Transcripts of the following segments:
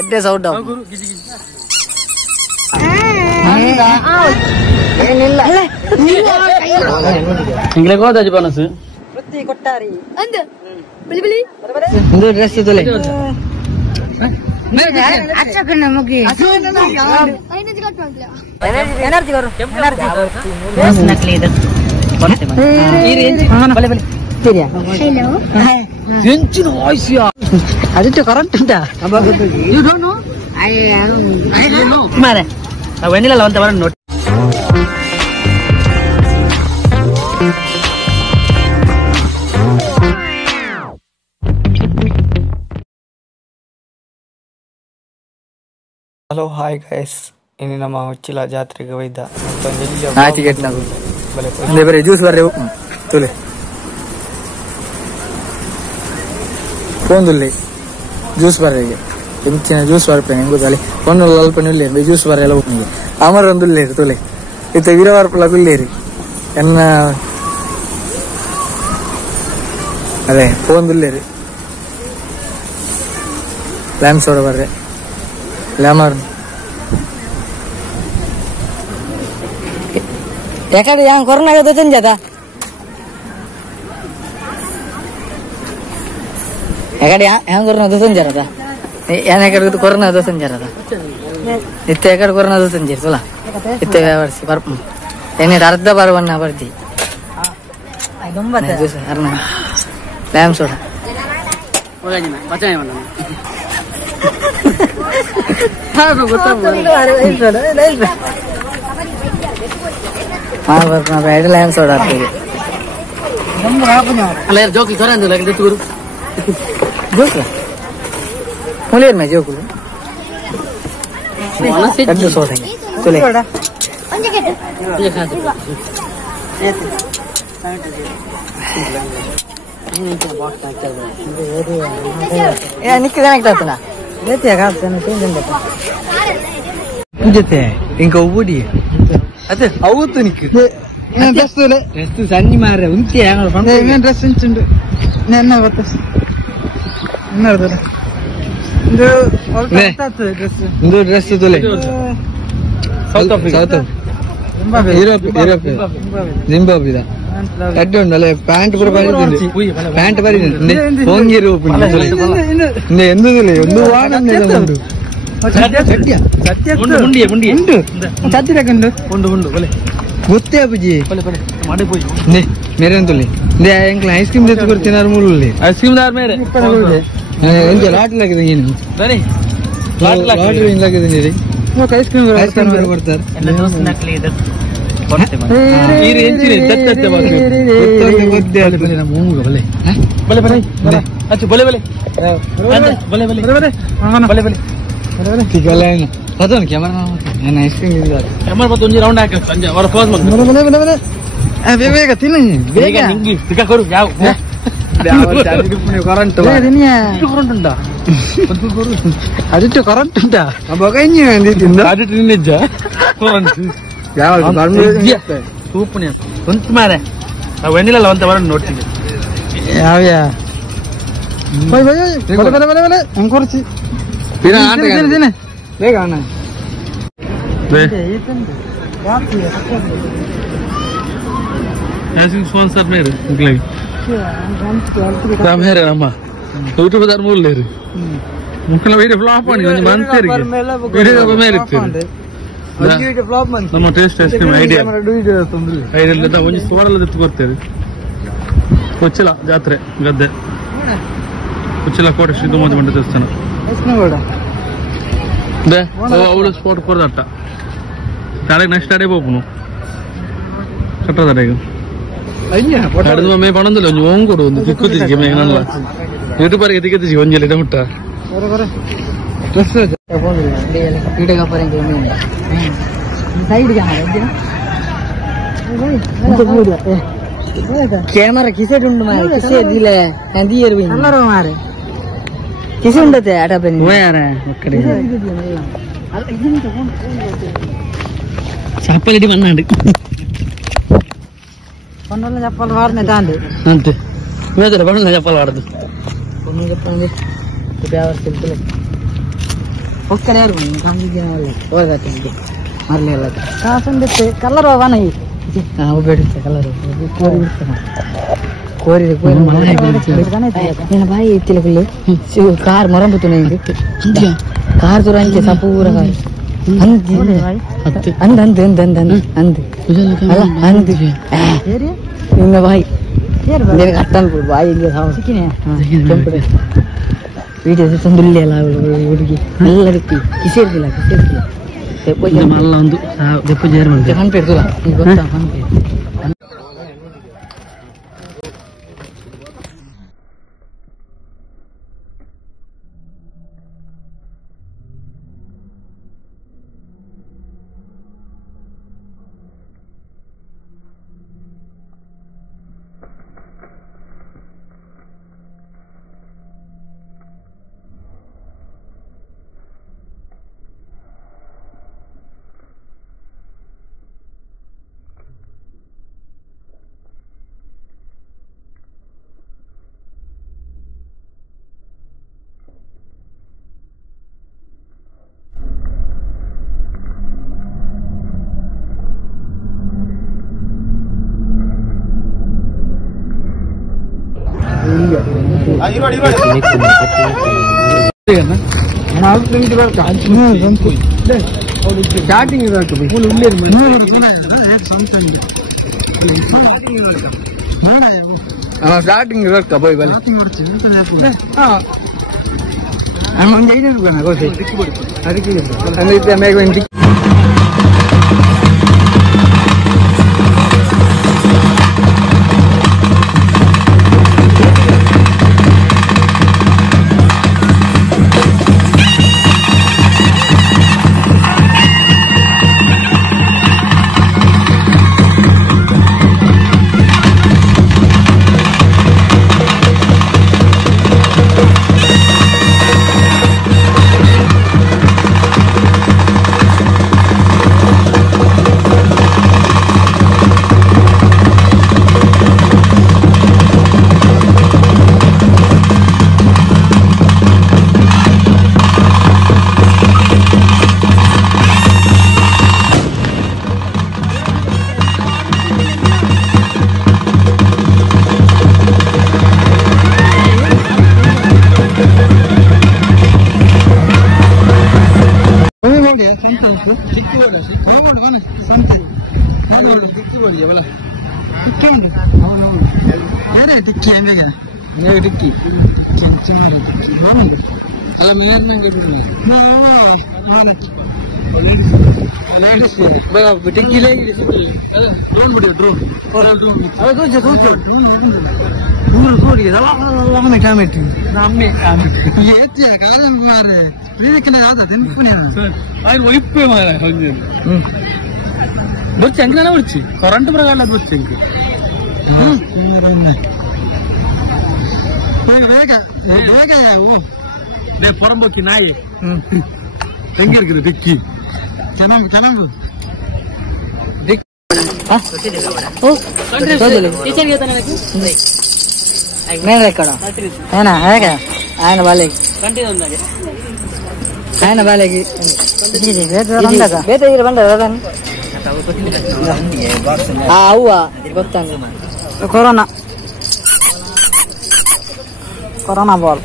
ಎಡ್ಡೆ ಸೌಂಡ್ ಏನಿಲ್ಲ ಇಂಗ್ಲೆ ಗೋದಾಜಿ ಬನಸು ವೃತ್ತಿ ಕೊಟ್ಟಾರಿ ಅಂದು ಬಿಳಿ ಬಿಳಿ ಒಂದು ಡ್ರೆಸ್ ತೊಲೆ ಎನರ್ಜಿ ಅವರು ನಕಲಿ ಇದು ಅದಕ್ಕೆ ಕರೆಂಟ್ ಉಂಟಾ ಮಾರೆ ವೆನಿಲ್ಲ ಅಂತ ಬರೋಣ ನೋಡಿ ಹಲೋ ಹಾಯ್ ಗೈಸ್ ಇನ್ನು ನಮ್ಮ ಉಚ್ಚಿಲ ಜಾತ್ರೆಗೆ ಒಯ್ದ ಬರೀ ಜ್ಯೂಸ್ ಬರ್ರಿ ತುಲೆ ಫೋನ್ದುಲ್ಲಿ ಜ್ಯೂಸ್ ಬರ್ರಿ ಎಂಚಿನ ಜ್ಯೂಸ್ ಬರ್ಪೆ ಹೆಂಗುದಲ್ಲಿ ಒಂದು ಅಲ್ಪ ನಿಲ್ಲೇರಿ ಜ್ಯೂಸ್ ಬರ್ರಿ ಎಲ್ಲ ಹೋಗಿ ಅಮರ ಒಂದು ಇಲ್ಲೇರಿ ತುಲೆ ಇತ್ತ ವೀರವಾರ್ಪಲ ಗುಲ್ಲೇರಿ ಎನ್ನ ಅದೇ ಫೋನ್ದುಲ್ಲೇರಿ ಲ್ಯಾಮ್ ಸೋಡ ಬರ್ರಿ ಲ್ಯಾಮರ್ ಯಾಕಡೆ yang corona itu senjata ಯಾಕಡೆ yang corona itu senjata yang ಯಾಕಡೆ itu corona itu senjata itu ಯಾಕಡೆ corona itu senjata lah itu versi parfum ini ಅರ್ಧ ಬರವನ್ನ ಬರ್ತಿ karena lamp soda beda lamp soda alir jokul keren tuh lagi tuh jokul mulai में jokul itu soda boleh ये खा ya ini connect tuh ना lihat ya kan ಜೊತೆ ಇಂಕ ಉಬುಡಿ ಅದೇ ಅವತ್ತು ನಿಕ್ಕು dress ಸಣ್ಣ ಮಾರ ಉಂಟೆ ಡ್ರೆಸ್ ಉಂಟು ನನ್ನ ಗೊತ್ತ ಒಂದು ಡ್ರೆಸ್ ತೊಲೆ ಸೌತ್ ಆಫ್ರಿಕಾ ಯುರೋಪ್ ಜಿಂಬಾಬ್ವೆ ಕಡ್ಡಿ ಉಂಟಲ್ಲ ಪ್ಯಾಂಟ್ ಪೂರ ಬರೀತೀನಿ ಪ್ಯಾಂಟ್ ಬರೀತೀನಿ ಹೋಂಗಿರು ಎಂದು ಒಂದು ವಾಣ ಉಂಟು ಗೊತ್ತೇ ಅಪ್ಪಜಿ ಮೇರೆ ಅಂತಲ್ಲಿ ಐಸ್ ಕ್ರೀಮ್ ತೆತ್ತು ಕೊಡ್ತೀನಿ ಮೂರಲ್ಲಿ ಐಸ್ ಕ್ರೀಮ್ ಮೇರೆ ಲಾಟ್ರಿ ಹಾಕಿದಂಗೆ ಲಾಟ್ರಿ ಹಾಕಿದ್ದೀನಿ ರೀ ಐಸ್ ಕ್ರೀಮ್ ಬರ್ತಾರೆ Betul kamera mana ice cream ini. Kamera betul ni round aja saja. Orang pause mana? Mana. Bega tinggi. Bega tinggi. Tiga koru jauh. Jadi itu punya current tuh. Ini ya. Itu current unda. Betul koru. Ada itu current unda. Apa kayaknya ini unda? Ada ini aja. Current. Jauh. Dia. Tuh punya. Untuk mana? Vanilla lawan tawaran note. Ya. Boleh. Angkor sih. Pina sini. Bega mana? Asing sponsor mere, lagi. Ramai ramah. YouTube tar mul leri. Mungkin lebih develop ani, jadi manter gitu. Video apa mere itu? Video development. Nama taste cream idea. Idea leda, only suara leda tu korter. Kucela jatre, gadde. Kucela kote situ mau cuma taste sana. Deh, awal sport kor data. Tarik next day bopunu. Kata tarik. Aiyah. Ada tu memang panon tu loh, nyuang koru. Ikut sih game yang nala. YouTube hari ketika tu sih onjel itu mutta. Terus aja. Apa ni? Dia video apa yang game ni? Side kah? Untuk muda. Kamera kisah dulu mah. Kisah dile. Nanti Erwin. Kamera mare. Kisah unda tu ada apa ni? Where? Oke. Siapa lagi mana ada? Pandangnya japal luar ni dah ada. Nanti. Mana tu? Pandangnya japal luar tu. Pandangnya japal ni. Tapi awak simple. ఒక్కడే మరలేదు కాసండి colour అవనా పెడితే colour కోరి నేను bye ఎత్తిలకుళ్ళు car మరంపుతున్నాయి car చూడానికి సపూరగా అంది అంది అంది అంది అంది అంది అంది నిన్న బాయ్ నేను కట్టాను బాయ్ వీడియో సందుల్లి అలా ಹುಡುಗಿ ಎಲ್ಲದಕ್ಕೆ ಕಿಸೇರ್ದಿಲ್ಲ ಮಲ್ಲ ಒಂದು ದೆಪ್ಪು ಜೇರ್ ಮಂದಿ ಹನ್ಪೇಡ್ತಲ್ಲ ಈಗ ಗೊತ್ತಾ ಹನ್ಪೇಡ್ ಸ್ಟಾರ್ಟಿಂಗ್ ಸ್ಟಾರ್ಟಿಂಗ್ ಬೋಯ್ ಬಲೆ ಒಂದು 500 ರೂಪಾಯಿ ಗೋಸೆ ಅದಕ್ಕೆ ಮೇಘ टिक्की अला टिक्की ड्रोन बिड़ियो ड्रोन करंट प्रकार पुरंबोकी नाये टिक्की ఆయన బాలేకి ಅವ್ವ ಗೊತ್ತಾಗ ಕೊರೋನಾ ಕೊರೋನಾ ಬಾಲ್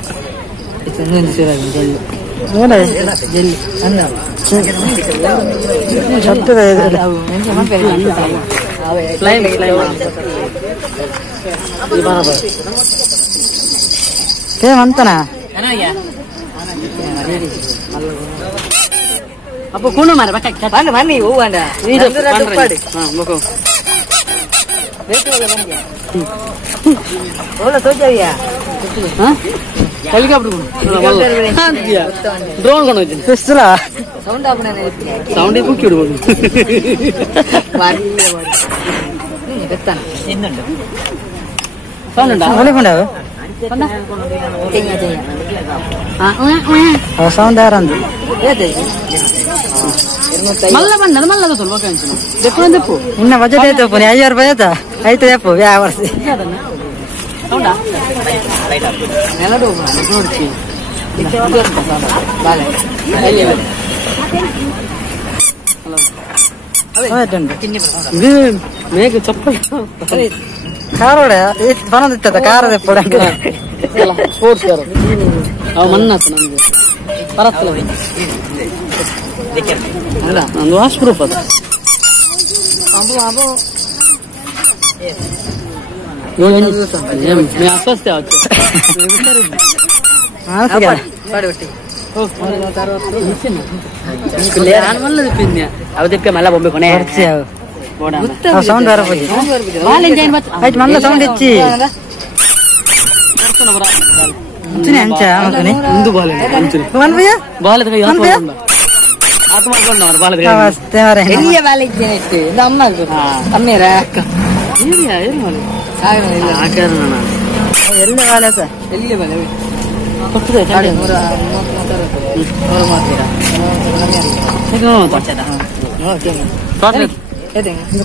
ಜಲ್ಲಿ ఏమంతనా అప్పు కూను మరి బన్నీ ఊవండ ಹೆಲಿಕಾಪ್ಟರ್ ಡ್ರೋನ್ ಕೊಂಡು ಸೌಂಡ್ ಸೌಂಡ್ ಬುಕ್ಕಿ ಇಡ್ಬೋದು ಸೌಂಡ್ ಉಂಟಾ ಸೌಂಡ್ ಯಾರಂದು ಮಲ್ಲ ಬಂದ ಮಲ್ಲ ಸ್ವಲ್ಪ ದೆಪ್ಪು ಇನ್ನ ಬಜೆಟ್ ಐತೆ 5000 ರೂಪಾಯಿ ಆಯ್ತಾ ಆಯ್ತು ದೆಪ್ಪು ಯಾವ ವರ್ಷ ಮೇಘ ಚಪ್ಪಲ್ ಕಾರೋಡ ಬನದಿತ್ತ ಕಾರದ ಎಪ್ಪಡ ಸ್ಪೋರ್ಟ್ಸ್ ಕಾರು ಅವ ಮಣ್ಣಾತು ನಮ್ಗೆ ಪರತ್ತಲ್ಲ ಅಲ್ಲ ನಂದು ವಾಶ್ ಪ್ರೂಫ್ ಅದು ಅಸ್ವಸ್ಥ ಅವದಕ್ಕೆ ಮಲ್ಲ ಬೊಂಬೆ ಕೊನೆ ಸೌಂಡ್ ಮಲ್ಲ ಸೌಂಡ್ ಹೆಚ್ಚಿ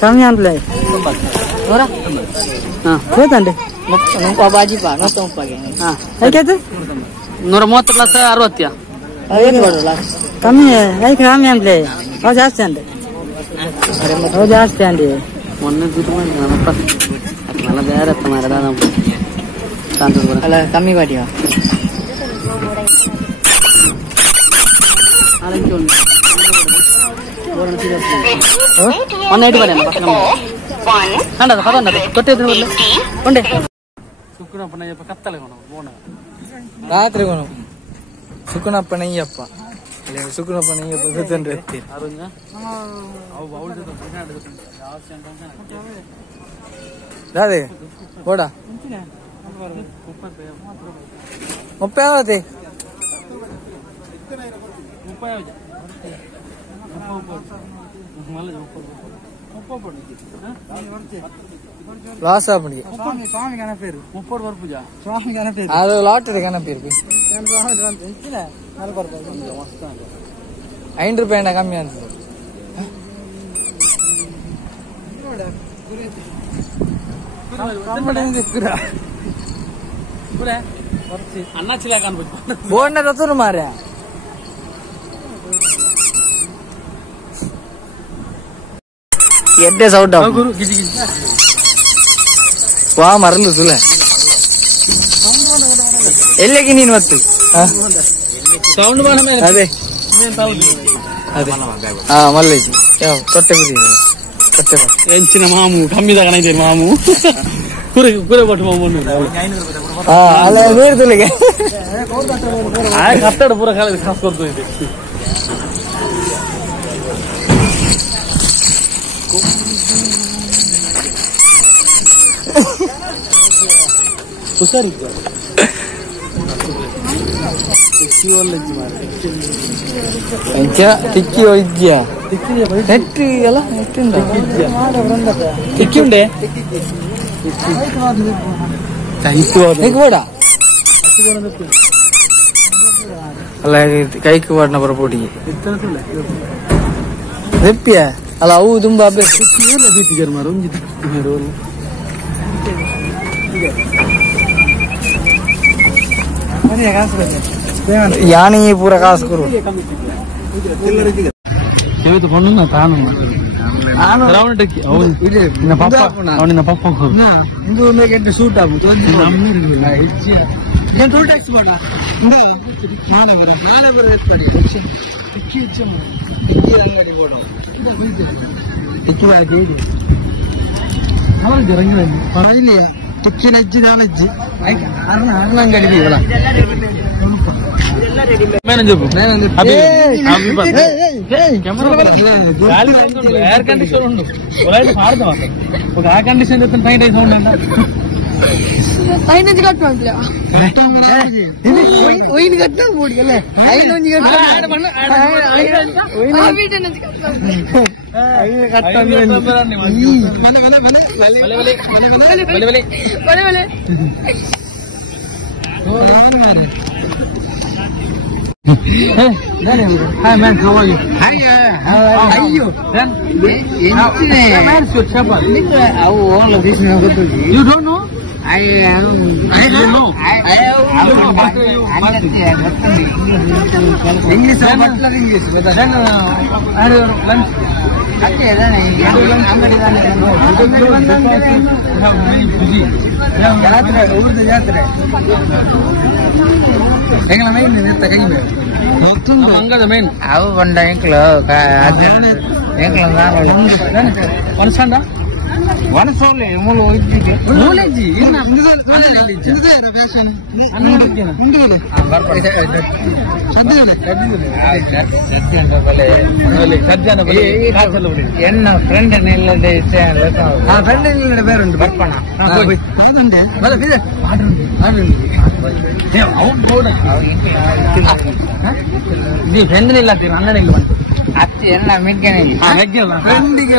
ಕಮ್ಮಿ ಅಂತಲೇ ಹೋದಂడి 130 ಪ್ಲಸ್ 60 ಕಮ್ಮಿ ಕಮ್ಮಿ ಅಂತಲೇ ಅವು ಜಾಸ್ತಿ ಅಂడి ಅವು ಜಾಸ್ತಿ ಅಂడి ಮೊನ್ನೆ ಬೇರೆ ಅಲ್ಲ ಕಮ್ಮಿ ಬಾಡಿಯ ರಾತ್ರಿ ಸುಕುಣಪ್ಪ ನಯ್ಯಪ್ಪ ಸುಕುಣಪ್ಪ ನಯ್ಯಪ್ಪ ಸುತ್ತಂಡ್ರೆ ಎತ್ತಿ రాదే పోడా 30 అవతే లాస్ ఆపడి స్వామి గాన పేరు 30 వరకు పూజ స్వామి గాన పేరు అది లాటరీ గాన పేరు నేను స్వామి గాన ఎంచిన 40 రూపాయలు వస్తా 5 రూపాయల కಮ್ಮಿ ಅಂತ ಬೋರ್ಡ್ ರತುರು ಮಾರ್ಯ ಎಡ್ಡೆ ಸೌಂಡ್ ವಾ ಮರಲು ಸುಲ ಎಲ್ಲಕ್ಕೆ ನೀನು ಮತ್ತು ಅದೇ ಅದೇ ಹಾ ಮಲ್ಲೇಜಿ ಯಾವ ತೊಟ್ಟೆ ಬುದಿ ತೊಟ್ಟೆ ಎಂಚಿನ ಮಾಮು ಕಮ್ಮಿ ತಗೊಂಡಿದ್ದೇನೆ ಮಾಮು ಕುರೆ ಕುರೆ ಬಟ್ಟು ಮಾಮೂನು ಅಲ್ಲ ನೀರು ತುಳಿಗೆ ಕಟ್ಟಡ ಪೂರ ಕಾಲ ಖಾಸ್ ಕೊಡ್ತು ಇದೆ ಹುಷಾರಿ ಟಿಕ್ಕಿ ಒಯ್ದ್ಯ ನೆಟ್ಟಿ ಅಲ್ಲ ನೆಟ್ಟಿಂದ ಟಿಕ್ಕಿ ಉಂಡೆ ಬೇಡ ಅಲ್ಲ ಕೈക്ക് ಪಾಡ್ನ ಬರಪೋಟಿಗೆ ರೆಪ್ಪಿಯ ಅಲ್ಲ ಅವು ತುಂಬಾ ಅಭ್ಯಾಸ ಯಾನಿ ಪೂರ ಕಾಸು ಕೊರು ತಾನು ನಿನ್ನ ಪಪ್ಪ ಸೂಟ್ ಆಗುದು ಟಿಕ್ಕಿನ ಹೆಜ್ಜಿ ನಾನು ಹೆಜ್ಜಿ ಅಂಗಡಿ ಏರ್ ಕಂಡೀಷನ್ ಉಂಟು ఒక ఆ కండిషన్ చెప్తాను టైట్ అయితే ఉండండి పైనుంచి కట్టమంటలే ఒయిన్ కట్టినా మూడు కదా ఐదు నుంచి Hi man, how are you? Hi, how are you? Then, where's your chapel? You don't know? English ಜಾತ್ರೆ ಅಂಗದ ಮೇನ್ ಅವು ಬಂಡ ಎಂಕ್ಲು ಮನಸ್ಸಂಡ ಒಣಸೋಲೆ ಮೂಲ ಇದ್ದಿಗೆ ಮೂಲೆಜ್ಜಿ ಎನ್ನ ಫ್ರೆಂಡ್ ಇಲ್ಲದೆ ಫ್ರೆಂಡ್ ಇಲ್ಲದೆ ಬೇರೆ ಉಂಟು ಬರ್ಪಣ ನೀವು ಫ್ರೆಂಡ್ ಇಲ್ಲ ಅಂಗಡಿ ಇಲ್ಲ ಅತ್ತಿ ಎಲ್ಲ ಮೆಗ್ಗನಿಲ್ಲ ಫ್ರೆಂಡಿಗೆ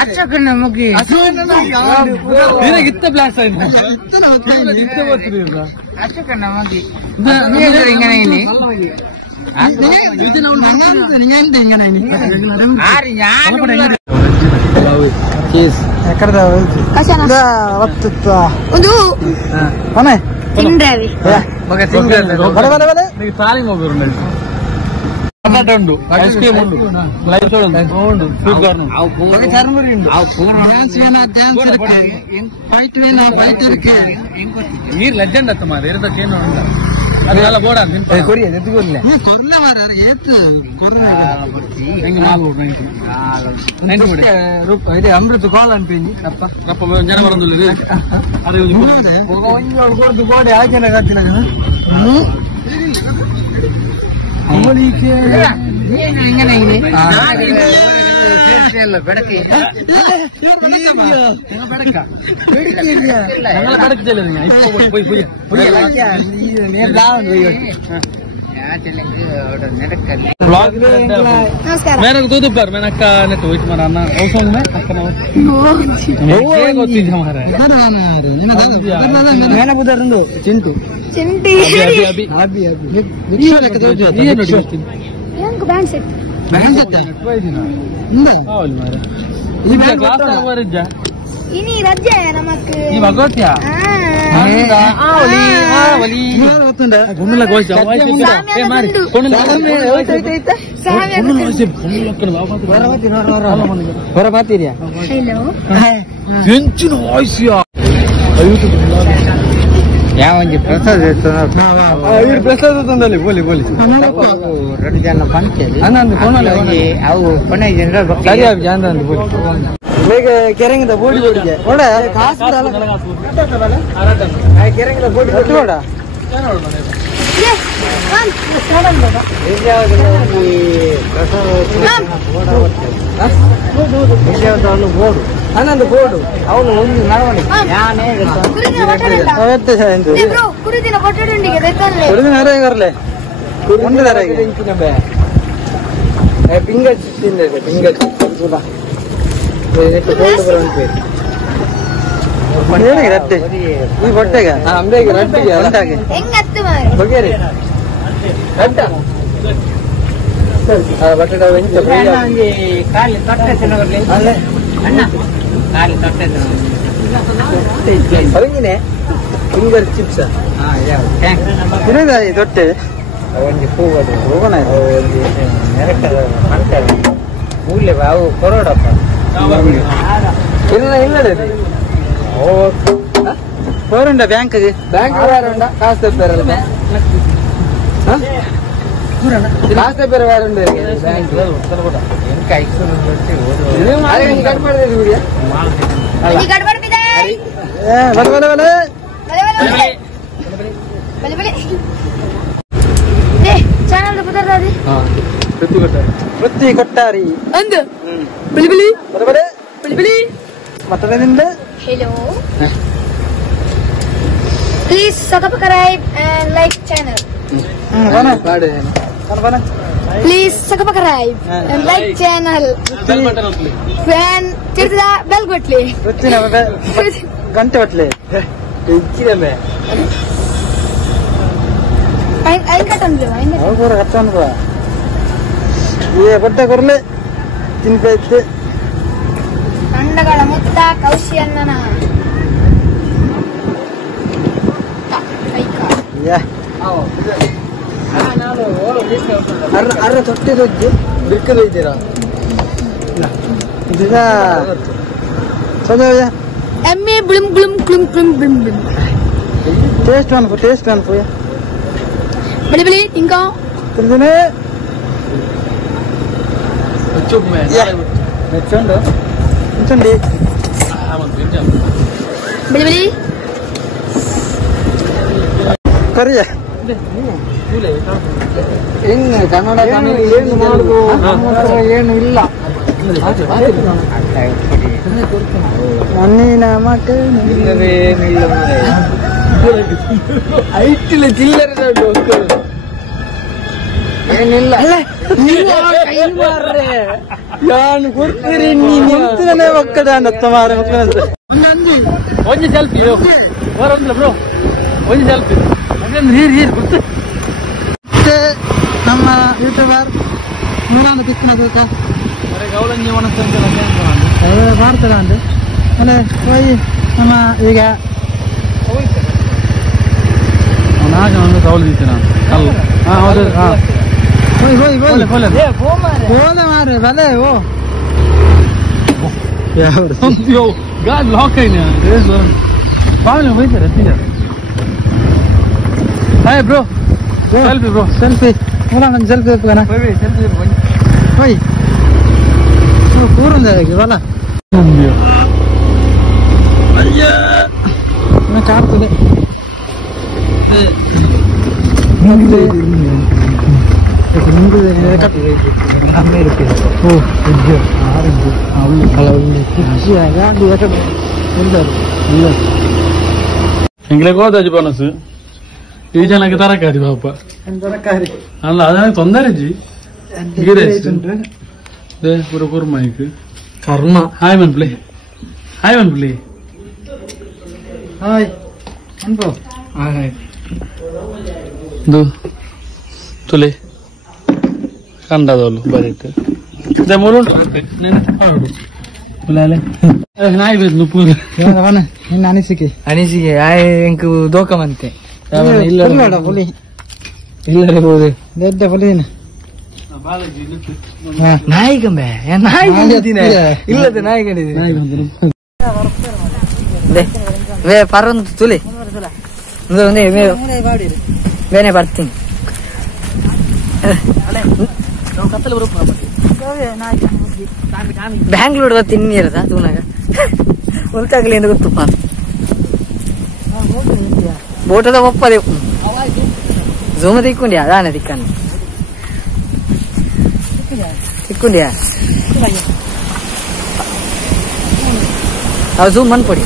ಅಚ್ಚಕಣ್ಣ ಮುಗಿ ಇತ್ತ ಬ್ಲಾಸ್ಟ್ ಆಯ್ತು ಅಚ್ಚಕಣ್ಣ ಮುಗಿ ಹಿಂಗನೆ ಇಲ್ಲಿ ಸಾಲಿಂಗ್ ಹೋಗೋರು ಉಂಟು ಐಸ್ ಕ್ರೀಮ್ ಉಂಟು ಲೈಫ್ ಉಂಟು ನೀರ್ ಲೆಜೆಂಡ್ ಅತ್ತ ಮಾರ ಇರದಕ್ಕೆ ಏನು ಉಂಟ ಅದೆಲ್ಲ ಬೋಡ ಅಮೃತ ಕಾಲ್ ಅನ್ಪೇನಿ ಜನ ಬರೋದಿಲ್ಲ ಕೊಡ್ದು ಗೋಡೆ ಹಾಕೇನೆ ಗೊತ್ತಿಲ್ಲ ಜನ ಬೆಡಕಿ ಮೇನಕ್ ತೂದುಪ್ಪಾರ ಮೇನಕ್ಕ ನೆಟ್ಟು ಹೋಯ್ತು ಮಾರ ಅನ್ನ ಅವಸಂಗ್ ಮೇ ಅಕ್ಕನ ಗೊತ್ತಿದ್ದ ಮಾರ ಮೇನಬುದರಂದು ಚಿಂಟು ini raja namak ಈ ಭಗವತ್ಯ ಹೊರಬಾತೀರಿಯಾ ಹೆಂಚಿನ ವಾಯ್ಸಿಯ ಯಾವಂಗಿ ಪ್ರಸಾದ ಪ್ರಸಾದ ತಂದಲ್ಲಿ ಬೋಲಿ ಬೋಲಿ 2 ಜನ ಪಂಚಾಯತ್ ಅವು ಕೊನೆ ಜನರ ಬೇಗ ಕೆರೆಂಗಿದ ಬೋಡಿ ಬೋಡಿಗೆ ನೋಡ ಕಾಸು ಕೆರೆಂಗಿದ ಬೋಡಿ ನೋಡ ಬೋರ್ಡು ಹನ್ನೊಂದು ಬೋರ್ಡು ಅವನು ಒಂದು ನಡವಳಿಕೆ ಬರಲೆ ಪಿಂಗಚ್ ಪಿಂಗಚ್ ರಟ್ಟೆ ಈ ಹೊಟ್ಟೆಗ ಅಂಬೆಗೆ ರಟ್ಟಿಗೆ ಅಂತಾಗೆ ಬಗೆರೆ ರಟ್ಟ ಬಟ್ಟೆ ಕಾಲಿ ತೊಟ್ಟೆ ತಿನ್ನಬರ್ಲಿ ಅಣ್ಣ ಕಾಲಿ ತೊಟ್ಟೆ ಅವಂಗಿನೇ ಫಿಂಗರ್ ಚಿಪ್ಸ್ ತಿನ್ನದ ತೊಟ್ಟೆ ಒಂದು ಹೂವದು ಹೋಗೋಣ ಒಂದು ನೆರಕದ ಮಾಡ್ತಾರೆ ಮೂಲೆ ಅವು ಕೊರೋಡಪ್ಪ ಇಲ್ಲ ಇಲ್ಲದೆ ಹೋರುಂಡ ಬ್ಯಾಂಕ್ಗೆ ಬ್ಯಾಂಕ್ ಬೇರುಂಡ ಕಾಸು ತೆಪ್ಪಾರಲ್ಲ ಕಾಸು ತೆಪ್ಪಾರ ಬೇರುಂಡ ಕಟ್ ಮಾಡಿದ್ರೆ ಬಿಡಿಯಾ ವೃತ್ತಿ ಕೊಟ್ಟಾರಿ ಅಂದು ಬಿಳಿ ಬಿಳಿ ಬರಬರೆ ಬಿಳಿ ಬಿಳಿ ಮತ್ತದಿಂದ hello please subscribe and like channel ಪಾಡು please subscribe and like channel and ತಿರ್ಗದ ಬೆಲ್ ಕೊಟ್ಲಿ ವೃತ್ತಿನ ಗಂಟೆ ಹೊಟ್ಲೆ Aing katan dulu, aing. Aku kurang kacang gua. Iya, betul korle. Tinta itu. Anda kalau mutta kausian nana. Aika. Iya. Arra ತೊಟ್ಟಿ ದೊಡ್ಡ ಬಿರ್ಕಲ್ ಇದ್ದೀರಾ ಇದೀಗ ಸೋದಯ್ಯ Emme blum blum blum blum blum blum. Taste ಅನ್ಕೋ Beli beli tinggal. ತಿಂದಿನೇ మెచ్చండి Beli beli. ಕರಿಯ ಹೆಂಗ್ ಕನ್ನಡ ಏನು ಮಾಡುದು ಏನು ಇಲ್ಲ ಮಣ್ಣಿನ ಮಕ್ಕಳು ಐಟಿಲ್ಲ ಚಿಲ್ಲರೆ ಏನಿಲ್ಲ ನಾನು ಕೊಡ್ತೀರಿ ನೀನೆ ಒಕ್ಕಡ ಅನ್ನತ್ತ ಮಾರ ಒಂಜಿ ಸೆಲ್ಫಿ ಬ್ರೋ ಒಂಜಿ ಸೆಲ್ಫಿ ನೀರ್ ಗೊತ್ತು ನಮ್ಮ ಯೂಟ್ಯೂಬರ್ ನೂರಾಂದು ತಿಕ್ಕಿನದು ಗೌಲಂಜಿ ಮಾಡ್ತಾರ ಅಂದು ಅಲ್ಲೇ ಹೋಯ್ ನಮ್ಮ ಈಗ ನಾನು ಗೌಲು ದಿತ್ತೆ ನಾನು ಕಲ್ಲು ಹಾಂ ಹೌದು ಹಾಂ ಹೋಯ್ ಹೋದೆ ಮಾರ್ರೆ ಬಲೆ ಓ ಯೋ ಗಾಡಿ ಲಾಕ್ ಆಯ್ತು ಬಾಗಿಲು ಹೋಯ್ತಾರೆ hi bro selfie bro selfie ಒಂದು ಸೆಲ್ಫಿ ಹೋಗ್ಬೇಕನ ಹೋಯ್ ಕೂರುಂದ ಬಲ ಅಯ್ಯ ಕಾಡ್ತದೆ ఇంగ్లీష్ కూడా చచ్చిపోనసు ఈ జనకి తరకాది బాప అలా అదే తొందరజీ పూర కూర్మాయికి కర్మ hi Mann play hi hi ಅನ್ಕೋ ಇದು ತುಲೆ ಕಂಡದವಳು ಬರೀತು ಮೂರು ನಾಯಿ ಬೇಕು ನುಪ್ಪು ನಿನ್ನ ಅನಿಸಿಕೆ ಎಂಕು ದೋಕಮಂತೆ ಹುಲಿ ಇಲ್ಲರೆ ಹೋದೆ ದೊಡ್ಡ ಹುಲಿನ ನಾಯಿ ಕಂಬೆ ನಾಯಿ ಇಲ್ಲದೆ ನಾಯಿ ಕಂಡಿದೆ ವೇ ಪರೊಂದು ತುಲಿ ಬೇನೆ ಬರ್ತೀನಿ ಬ್ಯಾಂಗ್ಳೂರ್ ತಿನ್ನಿರದ ತೂನಾಗ ಉಲ್ಟಾಗ್ಲಿ ಎಂದು ಗೊತ್ತಪ್ಪ ಬೋಟದ ಒಪ್ಪದೆ ಜೂಮ ತಿಕ್ಕೊಂಡ್ಯಾ ದಾನೆ ತಿಕ್ಕನ್ನು ತಿಕ್ಕೊಂಡ್ಯಾ ಅವು ಜೂಮ್ ಮನ್ಕೊಡಿ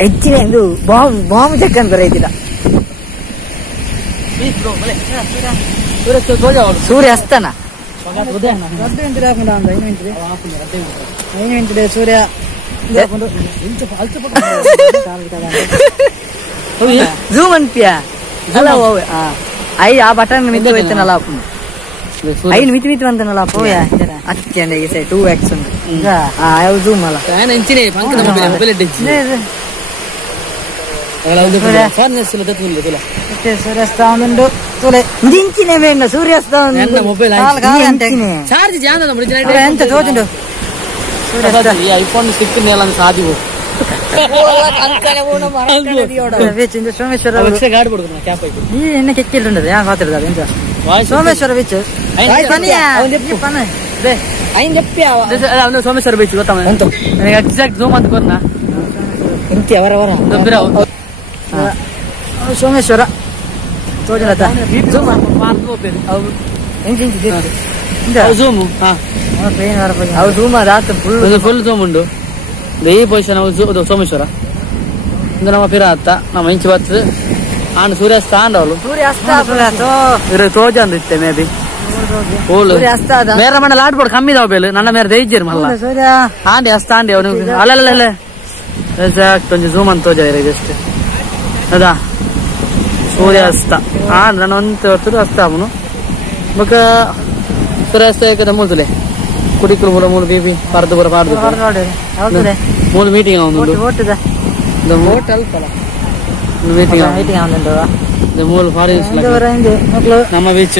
ಹೆಚ್ಚಿನ ಇದು ಬಾಂಬ್ ಚೆಕ್ಕನ್ ಬರೈತಿಲ್ಲ ಸೂರ್ಯ ಅಸ್ತನ ಸೂರ್ಯ ಜೂಮ್ ಅನ್ಪಿಯಾ ಅಲ್ಲ ಐ ಆ ಬಟನ್ ಮಿತಿ ಹೋಯ್ತನಲ್ಲ ಐನ್ ಮಿತಿ ಅಂತನಲ್ಲ ಪೋಯ ಅತ್ಯ 2x ಉಂಟು ಅವು ಜೂಮ್ ಅಲ್ಲ ಸೂರ್ಯಾಸ್ತ ಒಂದು ದಿಂಚಿನೇ ಬೇಡ ಸೂರ್ಯಾಸ್ತ ಚಾರ್ಜ್ ಎಂತ ತೋಚುಂಡು ಐಫೋನ್ ಸಿಕ್ಕಿನೆಲ್ಲ ಸಾಧಿವು ಸೋಮೇಶ್ವರ ಎನ್ನ ಕೆಕ್ಕಿಲ್ಟುಂಡದು ಯಾ ಮಾತಾಡ್ತಾರೆ ಎಂತ ಸೋಮೇಶ್ವರ ಬೀಚ್ ಸೋಮೇಶ್ವರ ಬೀಚ್ ಗೊತ್ತ ನನಗೆ ಎಕ್ಸಾಕ್ಟ್ ಜೂಮ್ ಅಂತ ಕೊರ್ನ ಎಂತಿ ಅವರವರ ಸೋಮೇಶ್ವರ ತೋಜನತ ಜೂಮ್ ಅವು ಜೂಮ್ ಅದಾತ ಫುಲ್ ಜೂಮ್ ಉಂಡು ಈ ಪೊಸಿಷನ್ ಅವು ಸೋಮೇಶ್ವರ ಇಂದು ನಮ್ಮ ಪಿರ ಅತ್ತ ನಮ್ಮ ಇಂಚು ಬರ್ತದೆ ಆಂಡ್ ಸೂರ್ಯಾಸ್ತ ಆಂಡವಳು ಸೂರ್ಯಾಸ್ತ ತೋಜ ಅಂದಿತ್ತೆ ಮೇ ಬಿ ಮೇರ ಮಂಡಲ ಆಡ್ಬೋಡು ಕಮ್ಮಿ ಇದಾವ ಬೇಲು ನನ್ನ ಮೇರೆ ದೈಜ್ಯರು ಮಲ್ಲ ಸೂರ್ಯ ಆಂಡಿ ಅಸ್ತ ಆಂಡಿ ಅವನು ಅಲ್ಲ ಕೊಂಚ ಜೂಮ್ ಅಂತ ತೋಜ just ada Suryasta dan untuk itu asta pun maka Suryasta kita mula tu le kurikul mula bibi pardu berpardu mula meeting awal tu the hotel pala meeting awal the mula Paris nama beach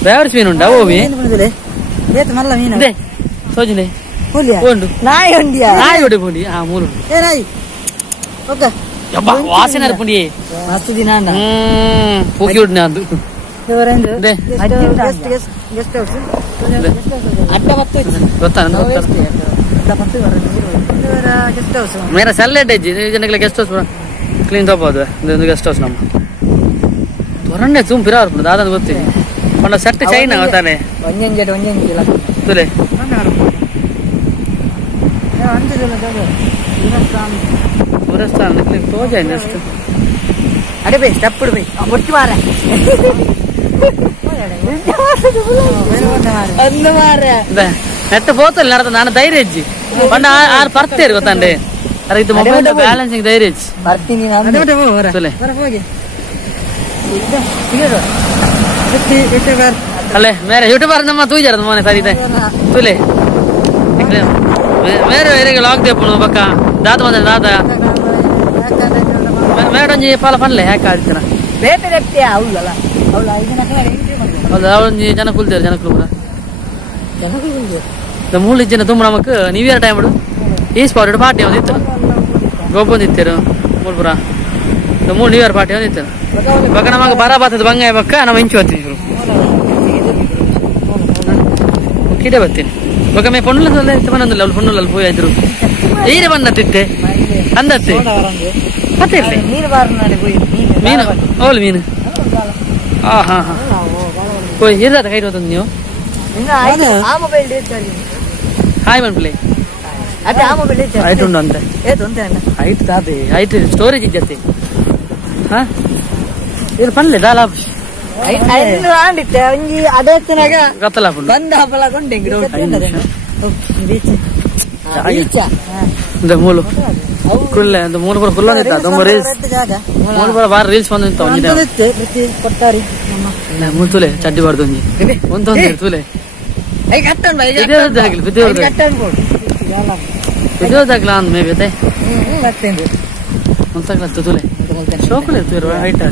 Bears mean unda ovi de sojine pondu ನಾಯಿ ಹೊಂದಿಯಾ ನಾಯಿ ಹೊಡಿ ಪುಂಡಿ ಮೂರು ಏ ನಾಯಿ okay ಯಬ್ಬಾ ವಾಸನೆ ಪುಂಡಿ ಮಸ್ತ್ ದಿನ ಅಣ್ಣ ಪೂಕಿ ಉಡ್ನೆ ಅಂದು ಇವರೆಂದು ದೆ ಗೆಸ್ಟ್ ಹೌಸ್ ಅಡ್ಡ ಬತ್ತು ಗೊತ್ತಾನ ಅಡ್ಡ ಬತ್ತು ಇವರ ಗೆಸ್ಟ್ ಹೌಸ್ ಮೇರಾ ಸೆಲ್ಲೆಡ್ ಇಜ್ಜಿ ಜನಕ್ಕೆ ಗೆಸ್ಟ್ ಹೌಸ್ ಕ್ಲೀನ್ ತಪ್ಪೋದು ಒಂದು ಗೆಸ್ಟ್ ಹೌಸ್ ನಮ್ಮ ತೊರಂಡೆ ಜೂಮ್ ಪಿರಾರ್ ಪುಂಡು ದಾದ ಗೊತ್ತಿದೆ ಪಂಡ ಸೆಟ್ ಚೈನಾ ಗೊತ್ತಾನೆ ಒಂಜಂಜೆ ತುಲೆ Purastan like toja just. Ade be step put be. Mutti mara. Annu mara. Da. Net bottle narada nanu dhairejji. Panda aar parther gotande. Are idu mobile balancing dhairejji. Partini nanu. Ade hora. Tole. Hora hoge. Ida. Sigero. Ite bar. Alle mere YouTuber namma tu jarad mone sari de. Tole. Mere mere log de punu baka. Dada mane dada. ಮೇಡಂಜಿ ಪಾಲ ಪನ್ಲೆ ಯಾಕೆ ಆಡ್ತಾನ ಬೇಟೆ ಗಟ್ಟಿ ಅವಳಲ್ಲ ಅವಳ ಇದನ್ನ entry ಮಾಡ್ಬೋದು ಹೌದು ಅವಳೊಂದು ಜನ ಕುಲ್ತಾರೆ ಜನಕ್ಕೂ ಕೂಡ ಮೂರು ಜನ ತುಂಬ ನಮಕ್ ನ್ಯೂ ಇಯರ್ ಟೈಮ್ ಈ ಸ್ಪಾಟ್ ಪಾರ್ಟಿ ಒಂದಿತ್ತು ಗೋಪೊಂದಿತ್ತೇರು ಮೂಲ್ಪುರ ಮೂರು ನ್ಯೂ ಇಯರ್ ಪಾರ್ಟಿ ಒಂದಿತ್ತು ಬಕ್ಕ ನಮಗೆ ಬರ ಬರ್ತದೆ ಬಂಗಾಯ ಬಕ್ಕ ನಾವು ಹೆಂಚು ಬರ್ತಿದ್ರು ಕಿಡೆ ಬರ್ತೀನಿ ಬಕ್ಕ ಮೇ ಪೊಣ್ಣುಲ್ಲ ಬಂದಿಲ್ಲ ಅವ್ಳು ಪೊಣ್ಣುಲ್ಲ ಪೋಯ್ ಇದ್ರು ಈರೆ ಬನ್ನತ್ತಿತ್ತೆ ಅಂದತ್ತೆ ಮತ್ತೆ ಮೀನು ಬಾರ ನೋಡಿ ಮೀನು ಓಲ್ ಮೀನು ಹಾ ಹಾ ಹಾ ಹೋಯ್ ಇರ್ದಾದ ಕೈ ಹೋದ ನೀವು ಆ ಮೊಬೈಲ್ ಡೇಟ್ ಹಾಯ್ ಮನ್ಪ್ಲೆ ಅದೇ ಆ ಮೊಬೈಲ್ ಡೇಟ್ ಹೈಟ್ ಉಂಡು ಅಂತೆ ಏತು ಅಂತ ಅಣ್ಣ ಹೈಟ್ ತಾತೆ ಹೈಟ್ ಸ್ಟೋರೇಜ್ ಇದ್ದತ್ತೆ ಹಾ ಇದು ಪನ್ಲೆ ದಾಲ ಐದು ಆಂಡಿತ್ತೆ ಒಂಜಿ ಅದೇತನಾಗ ಗತ್ತಲ ಪುಂಡು ಬಂದ ಹಬ್ಬಲ ಕೊಂಡೆ ಬೀಚ್ ಬೀಚ್ இந்த மூலு ಕುಲ್ಲ அந்த ಮೂರು ಬರ ಕುಲ್ಲ ನಿಂತ ತುಂಬ ರೀಲ್ಸ್ ಮೂರು ಬರ ಬಾರ ರೀಲ್ಸ್ ಬಂದಿತ್ತು ಒಂದಿದೆ ಪ್ರತಿ ಕೊಟ್ಟಾರಿ ನಮ್ಮ ಮುಂತುಲೆ ಚಡ್ಡಿ ಬಾರ್ದು ಒಂಜಿ ಒಂದೊಂದು ತುಲೆ ಐ ಕಟ್ಟನ್ ಬೈ ವಿದ್ಯಾರ್ಥಿ ವಿದ್ಯಾರ್ಥಿ ಕಟ್ಟನ್ ಕೊಡು ವಿದ್ಯಾರ್ಥಿ ಅಂದ್ ಮೇ ಬೇತೆ ಮತ್ತೇನು ಒಂತಕ್ಲ ತುಲೆ ಶೋಕಲೆ ತುರು ಹೈಟ್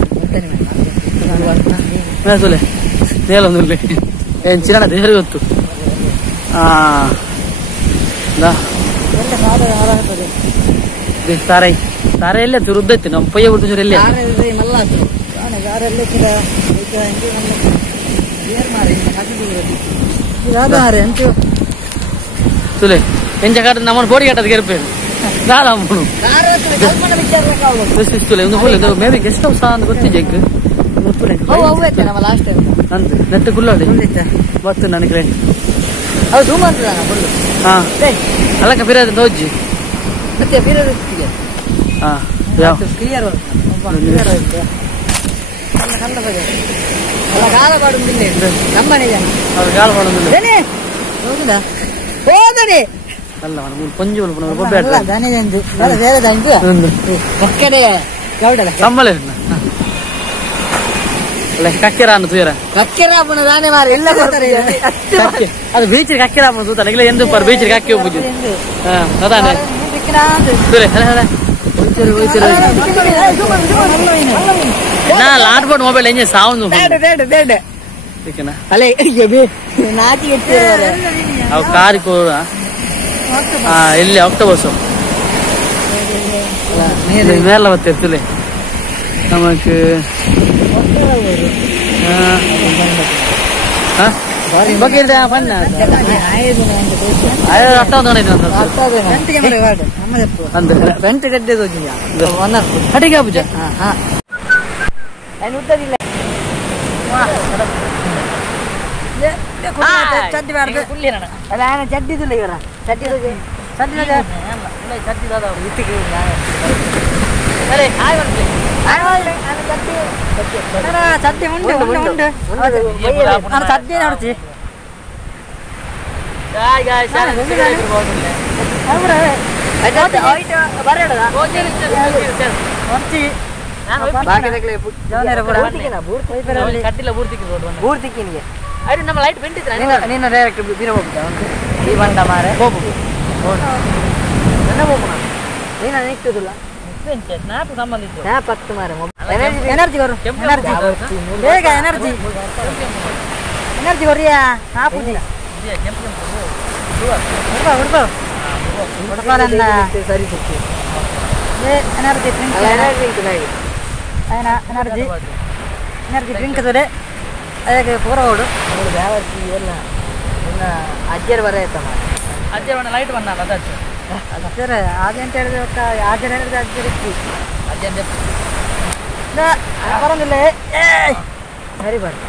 ಮೇ ತುಲೆ ನೇಲೊಂದುಲ್ಲೆ ಏನ್ ಚಿರಣ ದೇಹರಿ ಗೊತ್ತು ದಾ ತಾರೈ ತಾರ ಎಲ್ಲ ತುರುದ್ದೈತಿ ನಮ್ಮ ಪಯ್ಯ ಬಿಡ್ತು ಎಲ್ಲ ತುಲೆ ಎಂಚ ಕಾಟ ನಮ್ಮನ್ನು ಬೋಡಿ ಕಾಟದ ಗೆರ್ಪೇನು ದಾಲ ಅಮ್ಮನು ತುಲೆ ಒಂದು full may be guest house ಅಂತ ಗೊತ್ತಿದ್ದೆ ಅಂತ ನೆಟ್ಟು ಕುಲ್ಲೋಡಿ ಬತ್ತು ನನಗೆ ಹಾ ಅಲ್ಲಕ್ಕ ಫಿರಾದ ತೋಜ್ಜಿ ಮತ್ತೆ ಬೇರೆ ಹಾ ಯಾವ ಕ್ಲಿಯರ್ ಕಲ್ಲ ಬಗ್ಗೆ ಅಲ್ಲ ಕಾಲ ಮಾಡುವುದಿಲ್ಲ ನಮ್ಮನೆ ಜನ ಅವ್ರು ಗಾಳ ಮಾಡೋದಿಲ್ಲ ಹೋಗುದಾ ಹೋಗದೆ ಅಲ್ಲ ಪಂಜು ಅಲ್ಲ ದಾನಿದಂದು ಬೇರೆ ದಾನಿದು ಒಕ್ಕಡೆ ಗೌಡಲ ಸಂಬಳ ಅಲ್ಲ ಕಕ್ಕೆರ ಅನ್ನು ತೂಯರ ಕಕ್ಕೆರ ಅಪ್ಪನ ದಾನೆ ಮಾರ ಎಲ್ಲ ಬರ್ತಾರೆ ಅದು ಬೀಚಿಗೆ ಕಕ್ಕೆರ ಅಪ್ಪನ ತೂತಲ್ಲ ಇಲ್ಲ ಎಂದು ಪರ್ ಬೀಚಿಗೆ ಕಕ್ಕೆ ಹೋಗುದು ಹಾ ಅದಾನೆ ನಾ ಲಾಟ್ಬೋಟ್ ಮೊಬೈಲ್ ಎಂಜೆ ಸಾವು ಅಲೆ ನಾಚಿ ಅವು ಕಾರಿಕೋ ಎಲ್ಲಿ ಅಕ್ಟೋಬರ್ಸು ಮೇಲ ಬರ್ತಿರ್ತಲೆ ನಮಕ್ ಬಗ್ಗೆ ಫ್ರಂಟ್ ಗಡ್ಡೆ ಹಟಿಗೆ ಪೂಜ ಚಡ್ಡಿ ಮಾಡ್ದು ಅಲ್ಲ ಚಡ್ಡಿದಿಲ್ಲ ಇವರ ಚಡ್ಡಿ ಚಡ್ಡಿ ಉಂಟು ಉಂಟು ಚಡ್ಡಿ ನೋಡ್ತಿ ಕಟ್ಟಿಲ್ಲ ಬೂರ್ತಿಗೆ ರೋಡ್ ಬೂರ್ತಿಕ್ಕಿನಿಗೆ ಅಯ್ಯೋ ನಮ್ಮ ಲೈಟ್ ಬೆಂಟಿದ್ರೆ ನಿನ್ನ ಡೈರೆಕ್ಟ್ ಬೀರ ಹೋಗ್ತಾ ಈ ಬಂಡ ಮಾರೆ ಹೋಗು ನನ್ನ ಹೋಗೋಣ ನೀನು ನಿಂತಿಲ್ಲ ಸ್ನಾಪ್ ಸಂಬಂಧಿತ್ತು ಸ್ನ್ಯಾಪ್ ಹತ್ತು ಮಾರೆ ಎನರ್ಜಿ ಬರು ಎನರ್ಜಿ ಬೇಗ ಎನರ್ಜಿ ಎನರ್ಜಿ ಬರ್ರಿಯಾ ನಾಪುಜಿ ಹುಡುಗರನ್ನ ಸರಿ ಸಿಕ್ಕಿ energy drink energy energy drink ಅದೇ ಅದಕ್ಕೆ ಪೂರ ಓಡು ಯಾವತ್ತಿ ಎಲ್ಲ ನಿನ್ನ ಅಜ್ಜರ ಬರ ಆಯ್ತಮ್ಮ ಅಜ್ಜರ ಲೈಟ್ ಬಣ್ಣ ಅಲ್ಲ ಅದಕ್ಕೆ ಅಜ್ಜರ ಅದಂತ ಹೇಳಿದ್ರೆ ಅಜ್ಜರ ಹೇಳಿದ್ರೆ ಅಜ್ಜರ ಅಜ್ಜಂದ ಬರೋದಿಲ್ಲ ಸರಿ ಬರ್ರಿ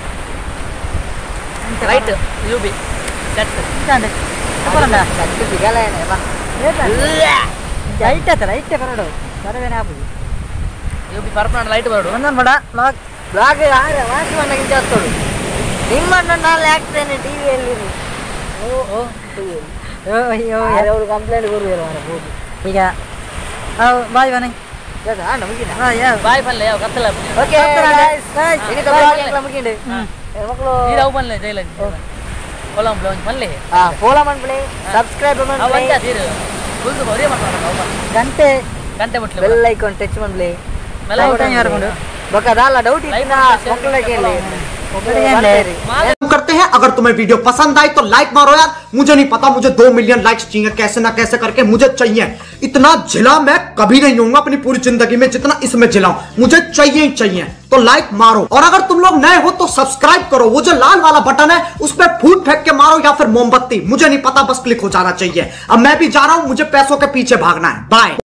ಲೈಟ್ ಯು ಬಿ ಸೆಟ್ ಸಿಗಲ್ಲ ಏನೇ ಬಾ ಲೈಟ್ ಆಯ್ತ ಲೈಟ್ ಬರೋಡು ಬರವೇನೆ ಆಪುದು ಯು ಬಿ ಪರ್ಪನ ಲೈಟ್ ಬರೋಡು ಒಂದೊಂದು ಬಡ ಬ್ಲಾಗ್ ಬ್ಲಾಗ್ ವಾಸಿ ಮಣ್ಣಗಿಂತ ಹತ್ತೋಡು ನಿಮ್ಮನ್ನು ನಾಳೆ ಹಾಕ್ತೇನೆ ಟಿವಿಯಲ್ಲಿ ಅಯ್ಯೋ ಯಾರು ಕಂಪ್ಲೇಂಟ್ ಬರುವುದಿಲ್ಲ ಹೋಗಿ ಈಗ ಬಾಯ್ ಬನ್ನಿ ಬಾಯ್ ಬನ್ಲೆ ಯಾವ ಕತ್ತಲ ಓಕೆ ಮುಗಿಂಡು ಮಕ್ಕಳು ನೀರು ಬನ್ಲೆ ಜೈಲ ಪೋಲಂ ಬ್ಲೌಸ್ ಬನ್ಲೆ ಫಾಲೋ ಮಾಡ್ಬಿಡಿ ಸಬ್ಸ್ಕ್ರೈಬ್ ಮಾಡಿ ಫುಲ್ ಬರಿಯ ಮಾಡ್ತಾರೆ ಗಂಟೆ ಗಂಟೆ ಮುಟ್ಲೆ ಬೆಲ್ ಐಕಾನ್ ಟಚ್ ಮಾಡ್ಲಿ ಮೆಲ್ಲ ಯಾರ್ಕೊಂಡು ಬಕದಾಲ ಡೌಟ್ ಇತ್ತಿನ ಮಕ್ಕಳಿಗೆ करते हैं। अगर तुम्हें वीडियो पसंद आई तो लाइक मारो यार। मुझे नहीं पता, मुझे 2 मिलियन लाइक्स चाहिए, कैसे ना कैसे करके मुझे चाहिए। इतना जिला मैं कभी नहीं होऊंगा अपनी पूरी जिंदगी में जितना इसमें जिलाऊं, मुझे चाहिए ही चाहिए। तो लाइक मारो, और अगर तुम लोग नए हो तो सब्सक्राइब करो। वो जो लाल वाला बटन है उस पर फूट फेंक के मारो या फिर मोमबत्ती, मुझे नहीं पता, बस क्लिक हो जाना चाहिए। अब मैं भी जा रहा हूं, मुझे पैसों के पीछे भागना है। बाय।